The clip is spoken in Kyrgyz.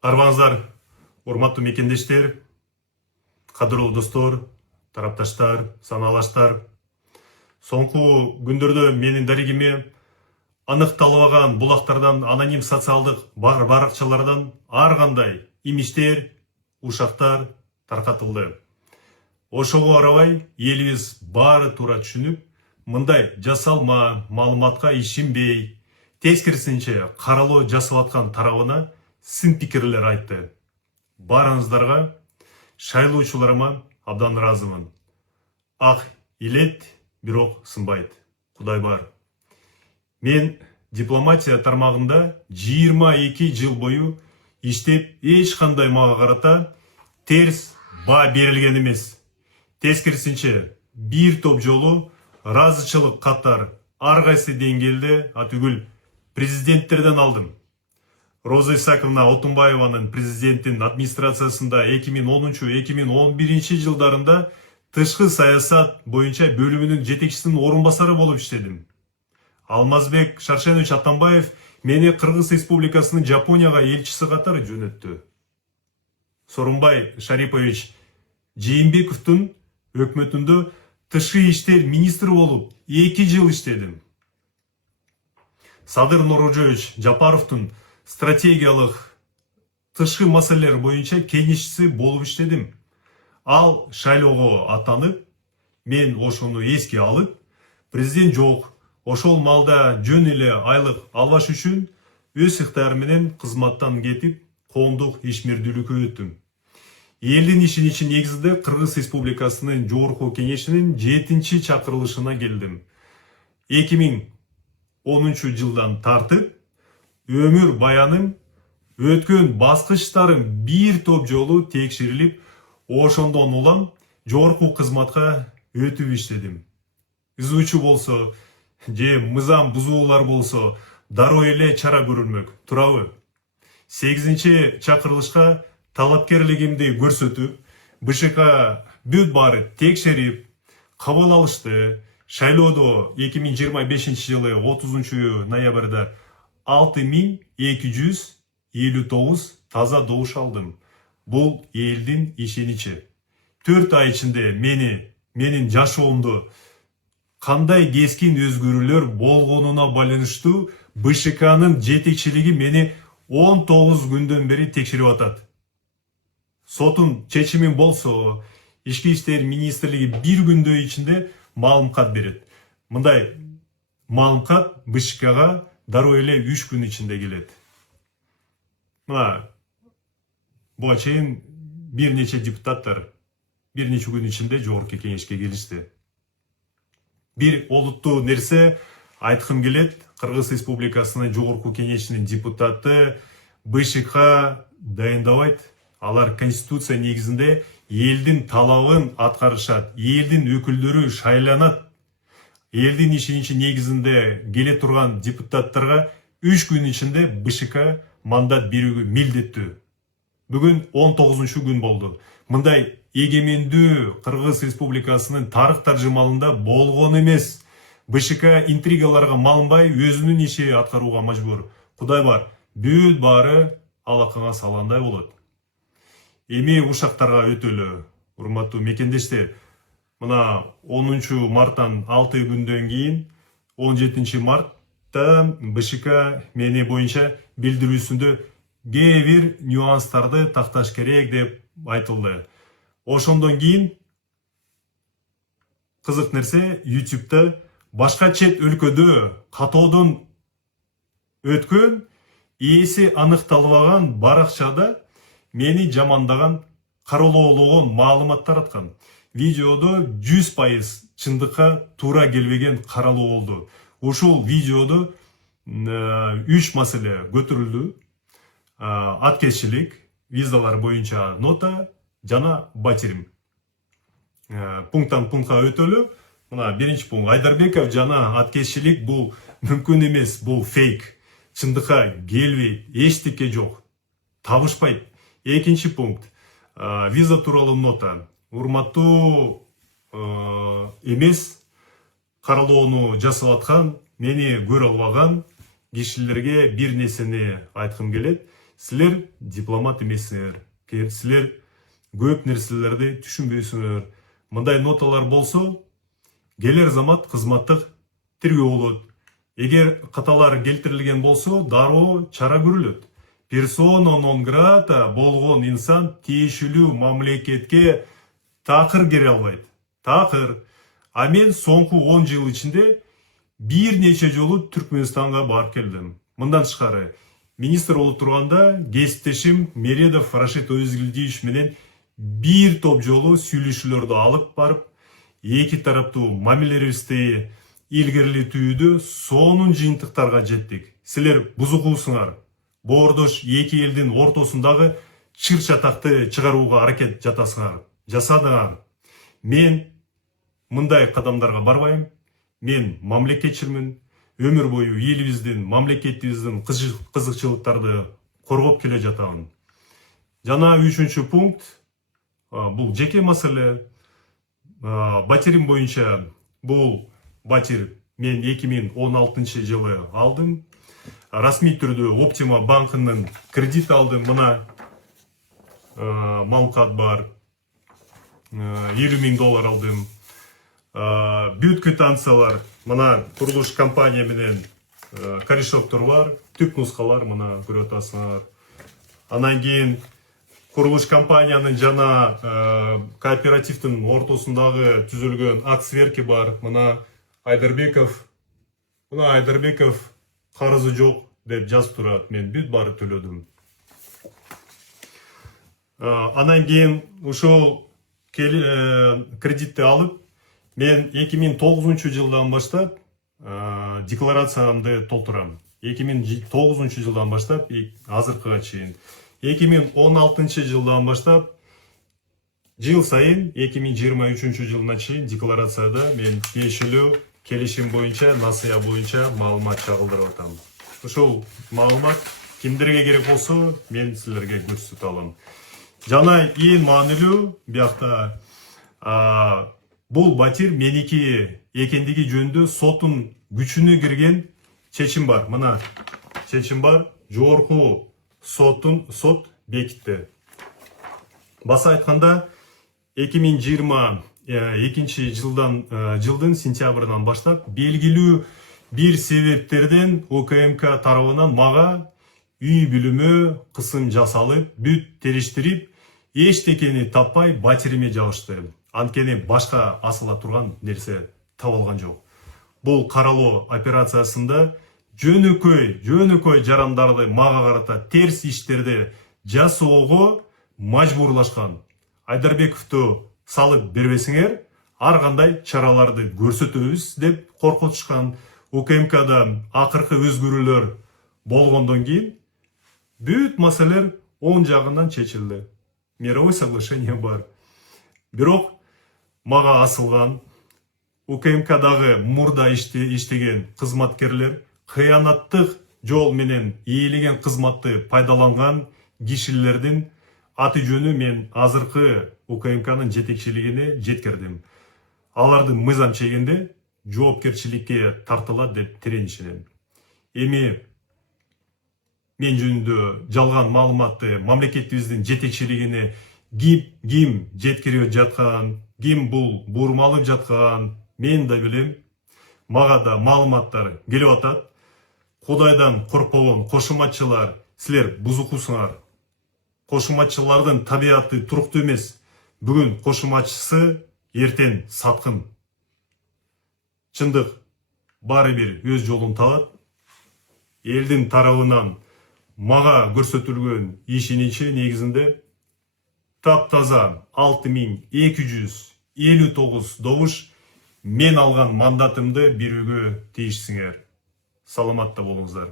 Арбаңыздар, урматтуу мекендештер, кадырлуу достор, тарапташтар, санаалаштар. Соңку күндөрдө менин дарегиме аныкталбаган булактардан, аноним социалдык баракчалардан ар кандай имиштер, ушактар таркатылды. Ошого карабай, элибиз баары туура түшүнүп, мындай жасалма маалыматка ишенбей, тескерисинче каралоо жасап аткан тарабына сын пикирлер айтты. Барыңыздарга, шайлоочуларыма абдан ыраазымын. Ак илет, бирок сынбайт. Кудай бар. Мен дипломатия тармагында 22 жыл бою иштеп, эч кандай мага карата терс баа берилген эмес. Тескерисинче, бир топ жолу ыраазычылык каттар ар кайсы деңгээлде атүгүл президенттерден алдым. Роза Исаковна Отунбаеванын президенттин администрациясында 2010-2011 жылдарында тышкы саясат боюнча бөлүмүнүн жетекчисинин орун басары болуп иштедим. Алмазбек Шаршенович Атамбаев мени Кыргыз Республикасынын Жапонияга элчиси катары жөнөттү. Сооронбай Шарипович Жээнбековдун өкмөтүндө тышкы иштер министри болуп 2 жыл иштедим. Садыр Нуружоевич Жапаровдун стратегиялык тышкы маселелер боюнча кеңешчиси болуп иштедим. Ал шайлоого аттанып, мен ошону эске алып, президент жок, ошол маалда жөн эле айлык албаш үчүн өз ыктыяры менен кызматтан кетип, коомдук ишмердүүлүккө өттүм. Элдин иши негизинде Кыргыз Республикасынын жогорку кеңешинин 7-чи чакырылышына келдим. 2010 жылдан тартып, өмүр баяным, өткөн баскычтарым бир топ жолу текшерилип, ошондон улам жогорку кызматка өтүп иштедим. Изучу болсо, же мыйзам бузуулар болсо, дароо эле чара көрүлмөк, туурабы? 8-чи чакырылышка талапкерлигимди көрсөтүп, БШК бүт баары текшерип, кабыл алышты. Шайлоодо 2025 жылы 30 ноябрда 6259 таза добуш алдым. Бул элдин ишеничи. 4 ай ичинде менин жашоомдо кандай кескин өзгөрүүлөр болгонуна байланыштуу БШКнын жетекчилиги мени 19 күндөн бери текшерип атат. Сотун чечимин болсо, Ички иштер министрлиги 1 күндө ичинде маалымкат берет. Мындай маалымкат БШКга дароо эле 3 күн ичинде келет. Мына буга чейин бир нече депутаттар бир нече күн ичинде жогорку кеңешке келишти. Бир олуттуу нерсе айткым келет. Кыргыз Республикасынын жогорку кеңешинин депутаты БШК дайындабайт. Алар конституция негизинде элдин талабын аткарышат, элдин өкүлдөрү шайланат. Элдин ишеничи негизинде келе турган депутаттарга 3 күн ичинде БШК мандат берүүгө милдеттүү. Бүгүн 19 күн болду. Мындай эгемендүү Кыргыз Республикасынын тарых таржымалында болгон эмес. БШК интригаларга малынбай өзүнүн иши аткарууга мажбур. Кудай бар, бүт баары алакаңа салгандай болот. Эми ушактарга өтөлү, урматтуу мекендештер. Мына 10 марттан 6 күндөн кийин 17 мартта БШК мени боюнча билдирүүсүндө кээ бир нюанстарды такташ керек деп айтылды. Ошондон кийин кызык нерсе YouTube'да башка чет өлкөдө катоодон өткөн ээси аныкталбаган баракчада мени жамандаган, кароолоологон маалыматтар аткан. Видеодо 100% чындыкка туура келбеген каралуу болду. Ушул видеодо 3 маселе көтөрүлдү. Аткезчилик, визалар боюнча нота жана батирим. Пункттан пунктка өтөлү. Мына биринчи пункт Айдарбеков жана аткезчилик бул мүмкүн эмес, бул фейк. Чындыкка келбейт, эчтеке жок. Табышпайт. Экинчи пункт виза тууралуу нота. Урматтуу эмес, каралоону жасап аткан, мени көрө албаган кишилерге бир нерсени айткым келет. Силер дипломат эмессиңер. Силер көп нерселерди түшүнбөйсүңөр. Мындай ноталар болсо, келер замат кызматтык тергөө болот. Эгер каталар келтирилген болсо, дароо чара көрүлөт. Персона нон грата болгон инсан тиешелүү мамлекетке такыр кире албайт. Такыр. А мен соңку 10 жыл ичинде бир нече жолу Түркмөнстанга барып келдим. Мындан тышкары, министр болуп турганда кесиптешим Мередов Рашид Өзгилдиевич менен бир топ жолу сүйлөшүүлөрдү алып барып, эки тараптуу мамилелерибизди илгерилетүүдө сонун жыйынтыктарга жеттик. Силер бузукуусуңар. Боордош эки элдин ортосундагы чыр чатакты чыгарууга аракет жасадыңар. Мен мындай кадамдарга барбайм. Мен мамлекетчилмин. Өмүр бою элибиздин, мамлекетибиздин кызыкчылыктарды коргоп келе жатамын. Жана 3-чү пункт, бул жеке маселе. Батирим боюнча, бул батир мен 2016 жылы алдым. Расмий түрдө Оптима банкынын кредит алдым. Мына малкат бар. $50,000 алдым. Бүт квитанциялар, мына курулуш компания менен корешоктор бар, түп нускалар мына көрүп атасыңар. Анан кийин курулуш компаниянын жана кооперативдин ортосундагы түзүлгөн аксверки бар. Мына Айдарбеков карызы жок деп жазып турат. Мен бүт баары төлөдүм. Анан кийин ушул кредитти алып, мен 2009 жылдан баштап декларациямды толтурам. 2009 жылдан баштап азыркыга чейин. 2016 жылдан баштап жыл сайын 2023 жылына чейин декларацияда мен тиешелүү келишим боюнча, насыя боюнча маалымат чагылдырып атам. Ушул маалымат кимдерге керек болсо, мен силерге көрсөтө алам. Жана эң маанилүү биякта бул батир меники экендиги жөнүндө соттун күчүнө кирген чечим бар. Мына чечим бар. Жогорку сот бекитти. Баса айтканда 2022 жылдын сентябрынан баштап белгилүү бир себептерден УКМК тарабынан мага үй бүлүмө кысым жасалып, бүт териштирип, эчтекени таппай батириме жабышты. Анткени башка асыла турган нерсе табылган жок. Бул каралоо операциясында жөнөкөй жарандарды мага карата терс иштерди жасоого мажбурлашкан. Айдарбековду салып бербесиңер, ар кандай чараларды көрсөтөбүз деп коркутушкан. УКМКда акыркы өзгөрүүлөр болгондон кийин бүт маселелер оң жагынан чечилди. Мировой соглашение бар. Бирок мага асылган УКМКдагы мурда иштеген кызматкерлер кыянаттык жол менен ээлеген кызматты пайдаланган кишилердин аты жөнү мен азыркы УКМКнын жетекчилигине жеткирдим. Аларды мыйзам чегинде жоопкерчиликке тартылат деп тиренишинен. Эми мен жөнүндө жалган маалыматты мамлекетибиздин жетекчилигине ким жеткирип жаткан, ким бул бурмалып жаткан, мен да билем. Мага да маалыматтар келип атат. Кудайдан коркпогон кошуматчылар, силер бузукусуңар. Кошуматчылардын табияты туруктуу эмес. Бүгүн кошуматчысы, эртең саткын. Чындык баары бир өз жолун табат. Элдин тарабынан мага көрсөтүлгөн ишеничи негизинде таптаза 6259 добуш мен алган мандатымды берүүгө тийишсиңер. Саламатта болуңуздар.